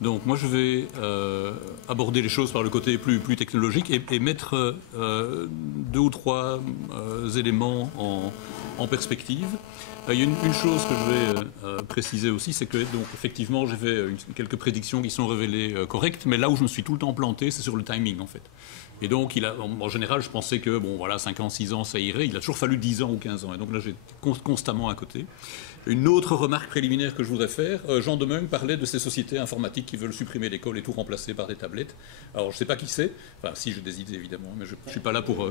Donc moi je vais aborder les choses par le côté plus technologique et mettre deux ou trois éléments en perspective. Il y a une chose que je vais préciser aussi, c'est que donc, effectivement j'ai fait quelques prédictions qui sont révélées correctes, mais là où je me suis tout le temps planté, c'est sur le timing en fait. Et donc, en général, je pensais que, bon, voilà, 5 ans, 6 ans, ça irait. Il a toujours fallu 10 ans ou 15 ans. Et donc là, j'ai constamment à côté. Une autre remarque préliminaire que je voudrais faire, Jean Demeung parlait de ces sociétés informatiques qui veulent supprimer l'école et tout remplacer par des tablettes. Alors, je ne sais pas qui c'est. Enfin, si, j'ai des idées, évidemment, mais je ne suis pas là pour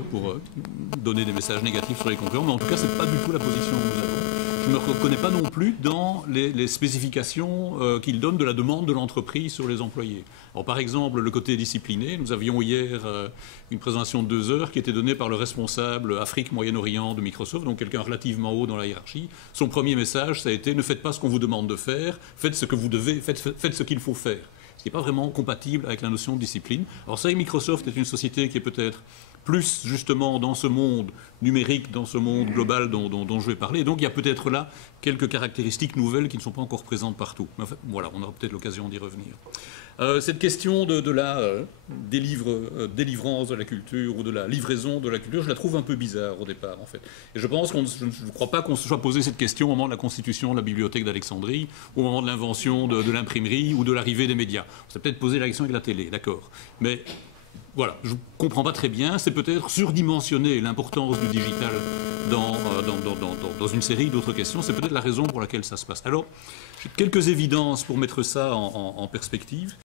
donner des messages négatifs sur les concurrents. Mais en tout cas, ce n'est pas du tout la position que nous avons. Je ne me reconnais pas non plus dans les spécifications qu'il donne de la demande de l'entreprise sur les employés. Alors, par exemple, le côté discipliné, nous avions hier une présentation de 2 heures qui était donnée par le responsable Afrique, Moyen-Orient de Microsoft, donc quelqu'un relativement haut dans la hiérarchie. Son premier message, ça a été « Ne faites pas ce qu'on vous demande de faire, faites ce que vous devez, faites ce qu'il faut faire ». Ce qui n'est pas vraiment compatible avec la notion de discipline. Alors ça, Microsoft est une société qui est peut-être plus justement dans ce monde numérique, dans ce monde global dont je vais parler. Et donc il y a peut-être là quelques caractéristiques nouvelles qui ne sont pas encore présentes partout. Mais enfin, voilà, on aura peut-être l'occasion d'y revenir. Cette question de la délivrance de la culture ou de la livraison de la culture, je la trouve un peu bizarre au départ en fait. Et je pense je ne crois pas qu'on se soit posé cette question au moment de la constitution de la bibliothèque d'Alexandrie, au moment de l'invention de l'imprimerie ou de l'arrivée des médias. On s'est peut-être posé la question avec la télé, d'accord. Mais voilà, je ne comprends pas très bien. C'est peut-être surdimensionner l'importance du digital dans une série d'autres questions. C'est peut-être la raison pour laquelle ça se passe. Alors, j'ai quelques évidences pour mettre ça en perspective.